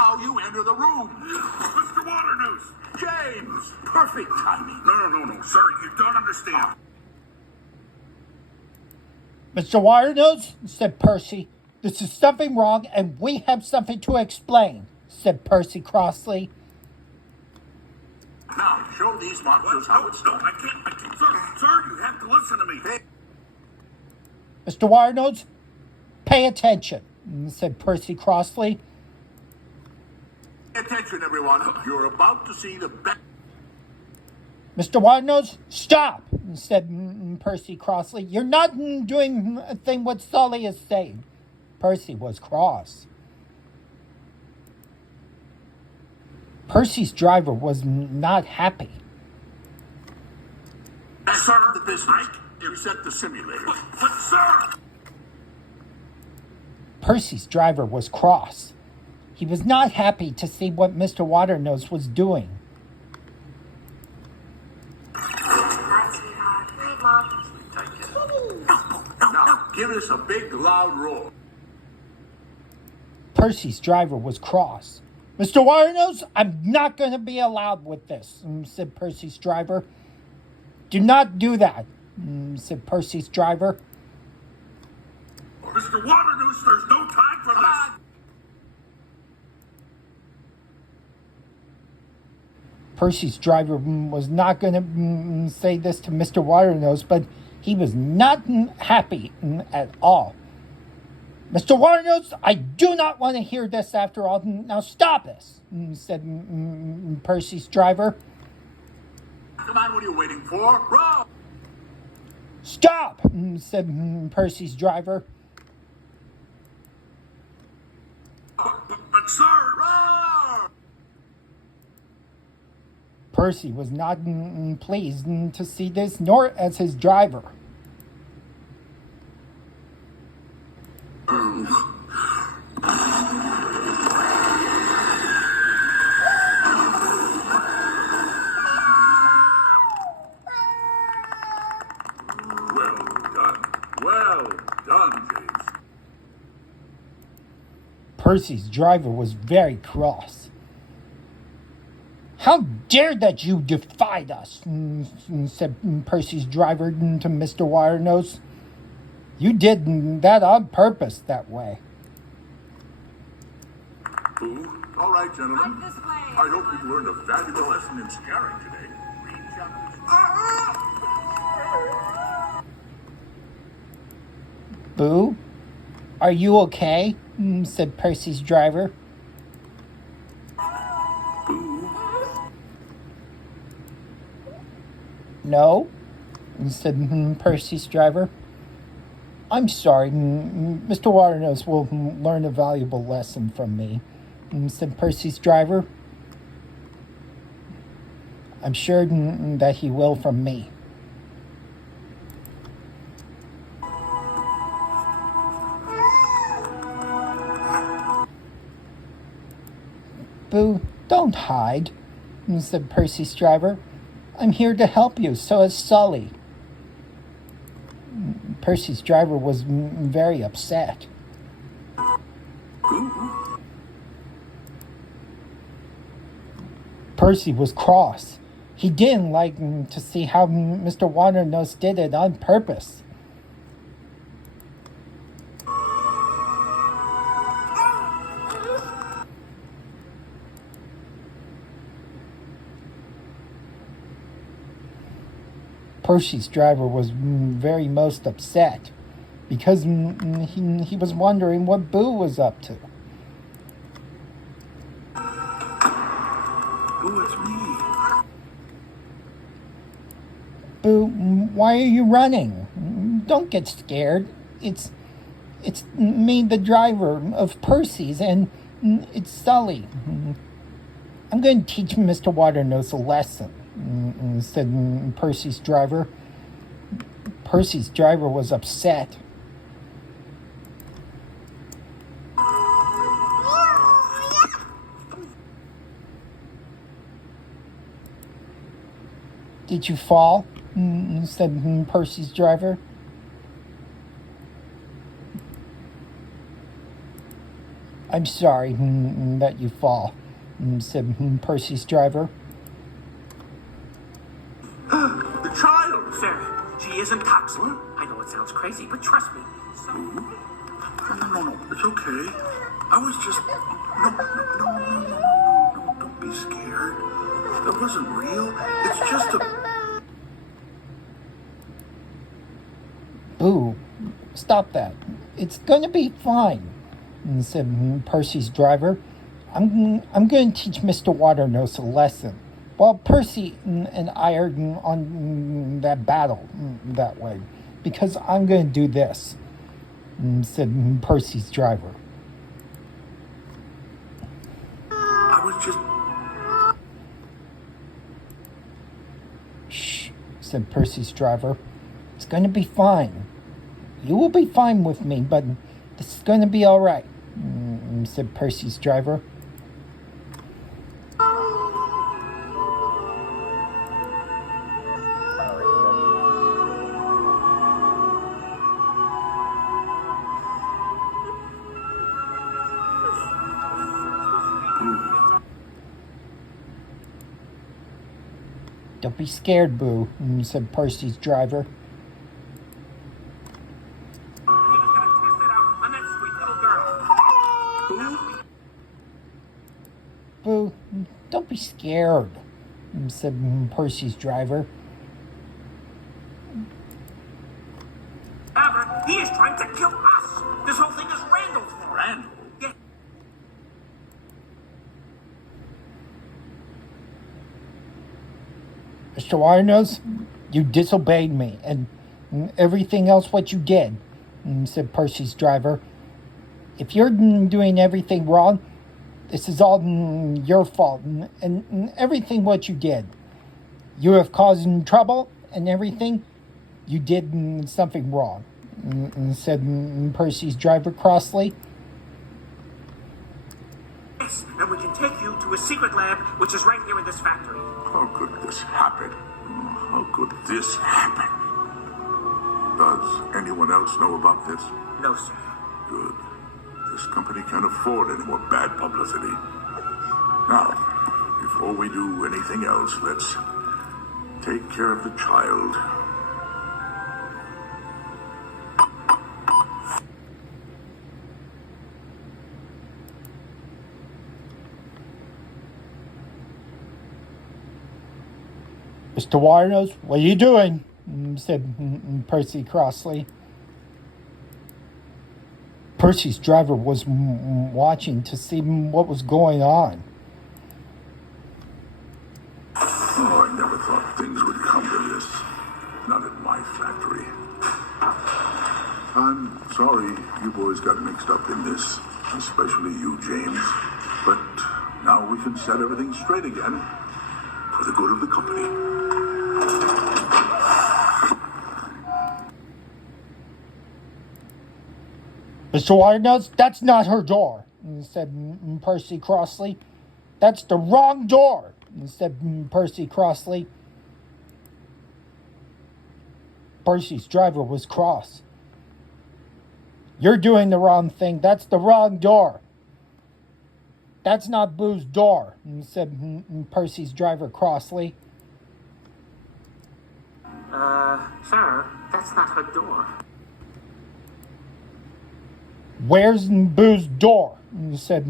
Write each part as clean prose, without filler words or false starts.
Now you enter the room. Mr. Waternoose! James! Perfect timing. No, sir, you don't understand. Mr. Waternoose, said Percy, this is something wrong and we have something to explain, said Percy crossly. Now, show these monsters how it's done. I can't, sir, you have to listen to me. Mr. Waternoose, pay attention, said Percy crossly. Pay attention, everyone. You're about to see the best. Mr. Waternoose, stop, said Percy crossly. You're not doing a thing what Sully is saying. Percy was cross. Percy's driver was not happy. Sir, the business. Reset the simulator. But sir! Percy's driver was cross. He was not happy to see what Mr. Waternoose was doing. Now, give us a big, loud roar. Percy's driver was cross. Mr. Waternoose, I'm not going to be allowed with this, said Percy's driver. Do not do that, said Percy's driver. Mr. Waternoose, there's no time for this. Percy's driver was not going to say this to Mr. Waternoose, but he was not happy at all. Mr. Waternoose, I do not want to hear this after all. Now stop this, said Percy's driver. Come on, what are you waiting for? Roll! Stop, said Percy's driver. But sir! Roar! Percy was not pleased to see this, nor as his driver. Well done, James. Percy's driver was very cross. How dare that you defied us, said Percy's driver to Mr. Waternoose. You did that on purpose that way. Ooh. All right, gentlemen. I hope you've learned a valuable lesson in scaring today. Read chapters. Boo, are you okay? Said Percy's driver. No, said Percy's driver. I'm sorry, Mr. Waternoose will learn a valuable lesson from me, said Percy's driver. I'm sure that he will from me. Boo, don't hide, said Percy's driver. I'm here to help you, so is Sully. Percy's driver was very upset. Percy was cross. He didn't like to see how Mr. Waternoose did it on purpose. Percy's driver was very most upset because he was wondering what Boo was up to. Oh, it's me. Boo, why are you running? Don't get scared. It's me, the driver of Percy's, and it's Sully. I'm going to teach Mr. Waternoose a lesson, said Percy's driver. Percy's driver was upset. Did you fall? Said Percy's driver. I'm sorry that you fall, said Percy's driver. The child! Sir, she isn't toxic. I know it sounds crazy, but trust me. No, it's okay. I was just... No, don't be scared. That wasn't real. It's just a... Boo, stop that. It's gonna be fine, said Percy's driver. I'm going to teach Mr. Waternoose a lesson. Well, Percy and I are on that battle that way, because I'm going to do this, said Percy's driver. I was just... Shh, said Percy's driver. It's going to be fine. You will be fine with me, but this is going to be all right, said Percy's driver. Don't be scared, Boo, said Percy's driver. He was gonna test it out on that sweet little girl. Boo, don't be scared, said Percy's driver. However, he is trying to kill us. This whole thing is Randall's fault. Randall? Yeah. Mr. Waternoose, you disobeyed me, and everything else what you did, said Percy's driver. If you're doing everything wrong, this is all your fault, and everything what you did. You have caused trouble, and everything, you did something wrong, said Percy's driver crossly. Yes, and we can take you to a secret lab, which is right here in this factory. How could this happen? How could this happen? Does anyone else know about this? No, sir. Good. This company can't afford any more bad publicity. Now, before we do anything else, let's take care of the child. Mr. Waternoose, what are you doing? Said Percy crossly. Percy's driver was watching to see what was going on. Oh, I never thought things would come to this. Not at my factory. I'm sorry you boys got mixed up in this, especially you, James. But now we can set everything straight again for the good of the company. Mr. Waternoose, that's not her door, said Percy crossly. That's the wrong door, said Percy crossly. Percy's driver was cross. You're doing the wrong thing. That's the wrong door. That's not Boo's door, said Percy's driver crossly. Sir, that's not her door. Where's Boo's door? Said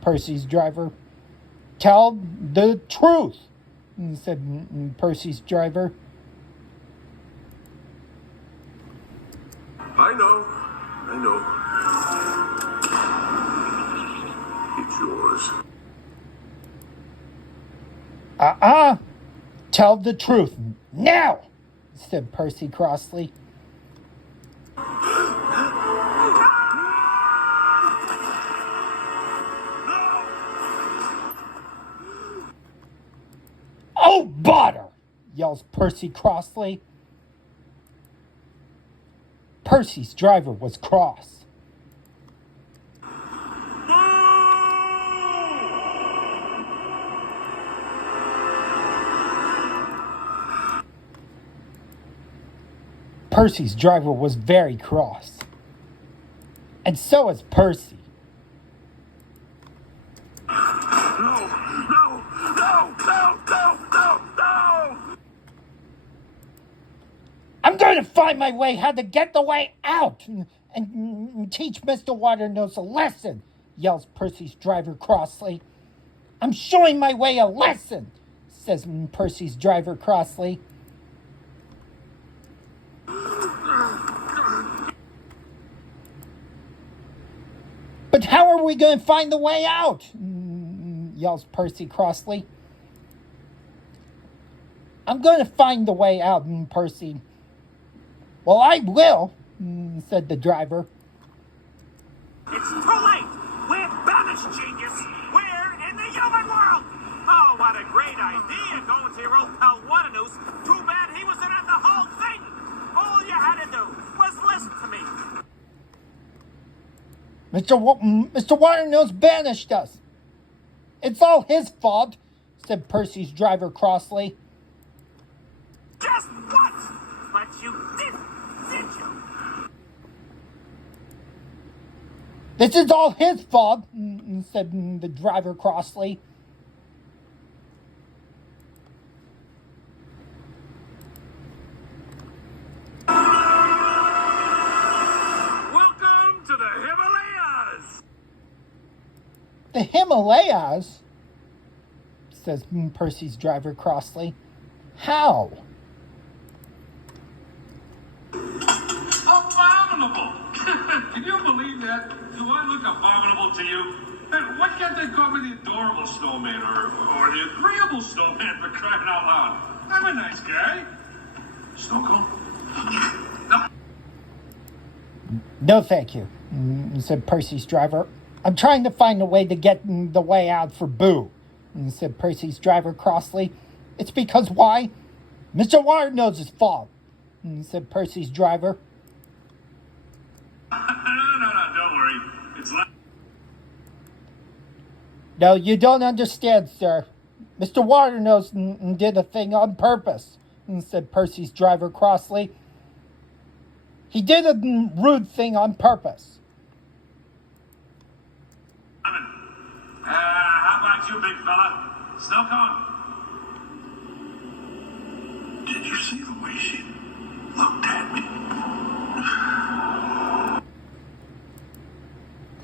Percy's driver. Tell the truth, said Percy's driver. I know. It's yours. Tell the truth now, said Percy crossly. Oh, bother! Yells Percy crossly. Percy's driver was cross. Percy's driver was very cross. And so is Percy. No, no, no, no, no, no, no! I'm going to find my way how to get the way out and teach Mr. Waternoose a lesson, yells Percy's driver crossly. I'm showing my way a lesson, says Percy's driver crossly. But how are we going to find the way out? Yells Percy crossly. I'm going to find the way out, Percy. Well, I will, said the driver. It's too late! We're banished, genius! We're in the human world! Oh, what a great idea going to your old pal Waternoose. Too bad he wasn't at the whole thing! All you had to do was listen to me. Mr. Waternoose banished us. It's all his fault, said Percy's driver crossly. Just what? But you did you? This is all his fault, said the driver crossly. Welcome to the Himalayas! The Himalayas, says Percy's driver crossly. How? Abominable! Can you believe that? Do I look abominable to you? And why can't they call me the adorable snowman or the agreeable snowman for crying out loud? I'm a nice guy. Snow cone? No. No, thank you, said Percy's driver. I'm trying to find a way to get the way out for Boo, said Percy's driver crossly. It's because why? Mr. Waternose's fault, said Percy's driver. No, don't worry. It's like... No, you don't understand, sir. Mr. Waternoose did a thing on purpose, said Percy's driver crossly. He did a rude thing on purpose. How about you, big fella? Snow cone? Did you see the way she looked at me?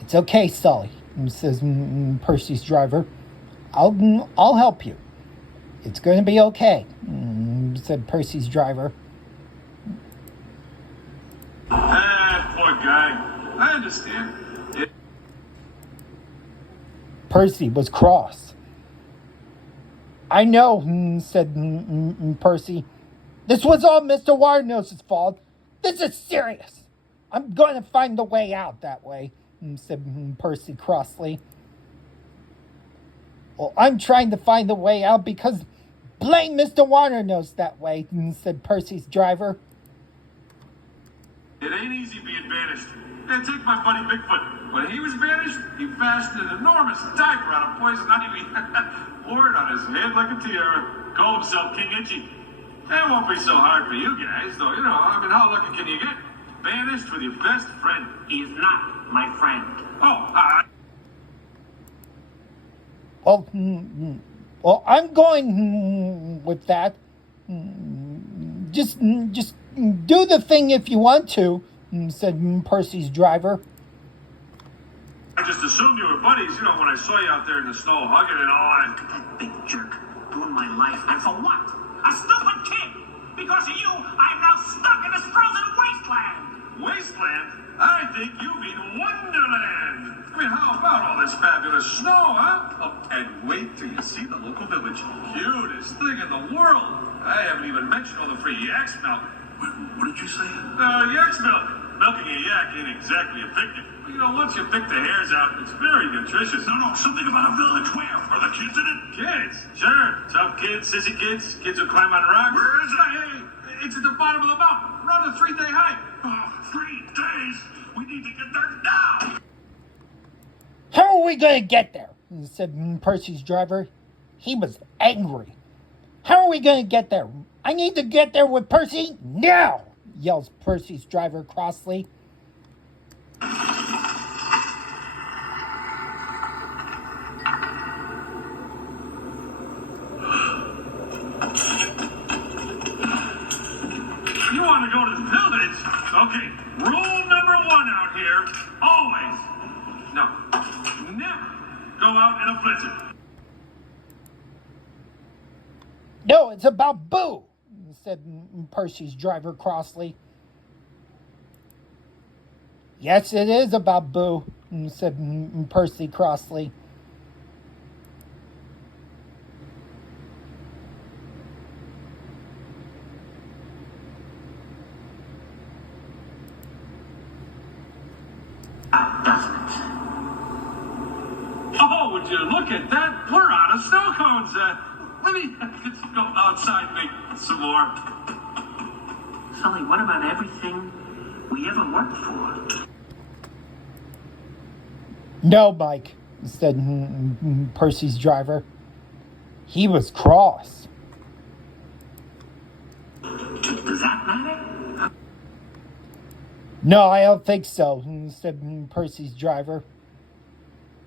It's okay, Sully, says Percy's driver. I'll help you. It's going to be okay, said Percy's driver. Poor guy. I understand. Percy was cross. I know, said Percy. This was all Mr. Waternose's fault. This is serious. I'm going to find the way out that way, said Percy crossly. Well, I'm trying to find the way out because blame Mr. Waternoose that way, said Percy's driver. It ain't easy being banished. And take my buddy Bigfoot. When he was banished, he fashioned an enormous diaper out of poison ivy, wore it on his head like a tiara, called himself King Itchy. It won't be so hard for you guys, though, how lucky can you get? Banished with your best friend. He is not my friend. Oh, Well, I'm going with that. Just do the thing if you want to, said Percy's driver. I just assumed you were buddies, when I saw you out there in the snow hugging and all that. That big jerk ruined my life. And for what? A stupid kid! Because of you, I'm now stuck in this frozen wasteland! Wasteland? I think you mean Wonderland. How about all this fabulous snow, huh? Oh, and wait till you see the local village. Cutest thing in the world. I haven't even mentioned all the free yak's milk. What did you say? Yak's milk. Milking a yak ain't exactly a picnic. But, once you pick the hairs out, it's very nutritious. No, something about a village where? Are the kids in it? Kids? Sure. Tough kids, sissy kids, kids who climb on rocks. Where is it? Hey, it's at the bottom of the mountain. We're on a 3-day hike. 3 days? We need to get there now! How are we going to get there? Said Percy's driver. He was angry. How are we going to get there? I need to get there with Percy now, yells Percy's driver crossly. want to go to the village. Okay, rule number 1 out here. Always. No. Never go out in a blizzard. No, it's about Boo, said Percy's driver crossly. Yes, it is about Boo, said Percy crossly. Oh, would you look at that? We're out of snow cones. Let me just go outside and make some more. Sully, what about everything we ever worked for? No, Mike, said Percy's driver. He was cross. Does that matter? No, I don't think so, said Percy's driver.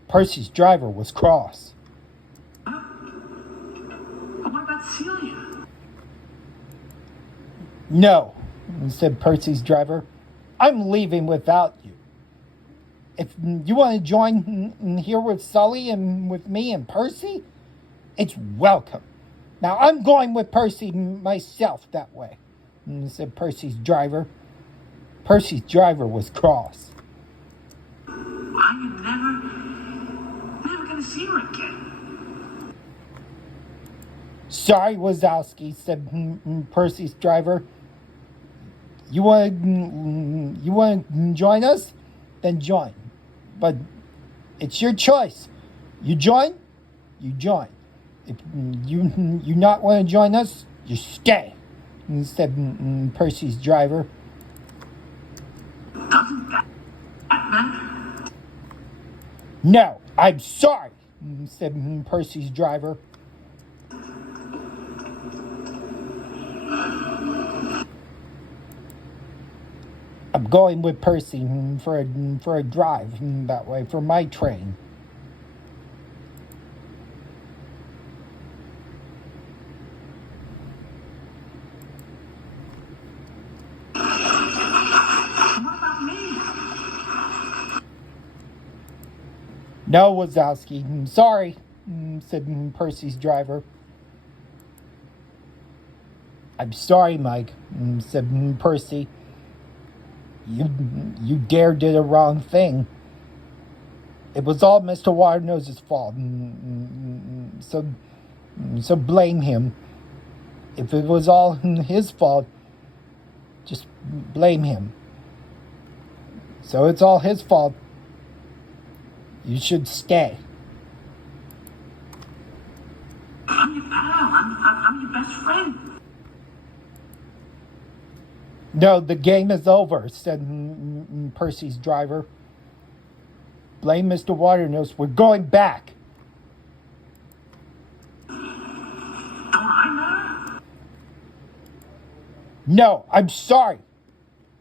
Percy's driver was cross. But what about Celia? No, said Percy's driver. I'm leaving without you. If you want to join here with Sully and with me and Percy, it's welcome. Now, I'm going with Percy myself that way, said Percy's driver. Percy's driver was cross. I'm never gonna see her again. Sorry, Wazowski, said Percy's driver. You want to join us? Then join. But it's your choice. You join, you join. If you not want to join us, you stay, said Percy's driver. Doesn't that matter? No, I'm sorry, said Percy's driver. I'm going with Percy for a drive that way for my train. What about me? No, Wazowski. Sorry, said Percy's driver. I'm sorry, Mike, said Percy. You did the wrong thing. It was all Mr. Waternoose's fault. So blame him. If it was all his fault, just blame him. So it's all his fault. You should stay. I'm your pal. I'm your best friend. No, the game is over, said Percy's driver. Blame Mr. Waternoose. We're going back. Don't I matter? No, I'm sorry.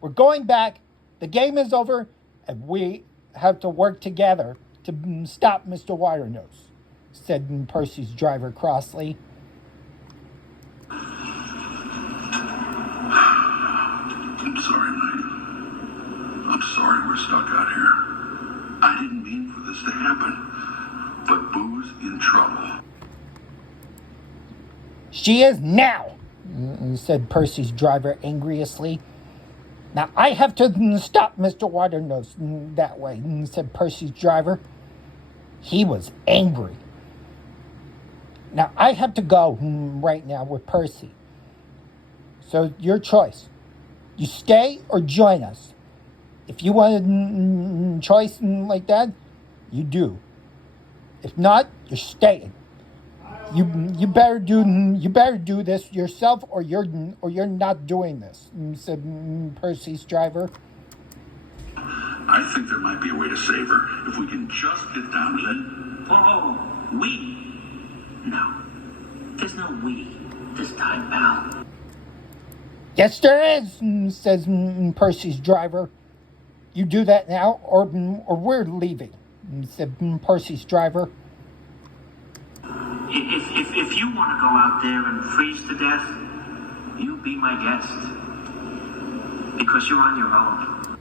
We're going back. The game is over, and we have to work together to stop Mr. Waternoose, said Percy's driver crossly. I'm sorry, Mike. I'm sorry we're stuck out here. I didn't mean for this to happen, but Boo's in trouble. She is now, said Percy's driver angriously. Now, I have to stop Mr. Waternoose that way, said Percy's driver. He was angry. Now, I have to go right now with Percy. So, your choice. You stay or join us. If you want a choice like that, you do. If not, you're staying. You better do this yourself, or you're not doing this," said Percy's driver. I think there might be a way to save her if we can just get down to it. Oh, we? No. There's no we this time, pal. "Yes, there is," says Percy's driver. "You do that now, or we're leaving," said Percy's driver. If you want to go out there and freeze to death, you be my guest. Because you're on your own.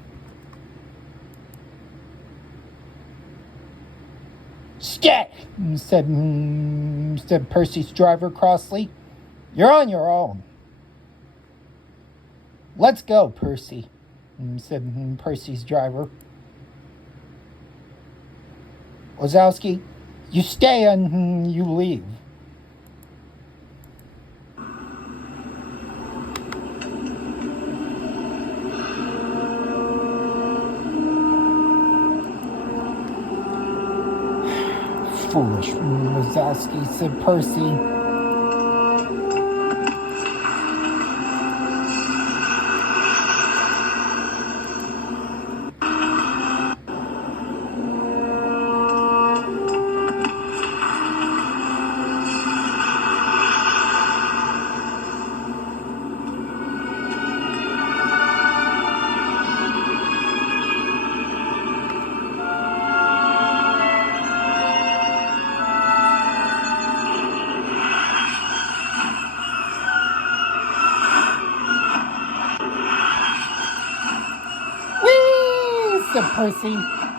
Stay, said Percy's driver crossly. You're on your own. Let's go, Percy, said Percy's driver. Wazowski, you stay and you leave. Foolish Wazowski, said Percy. Said Percy.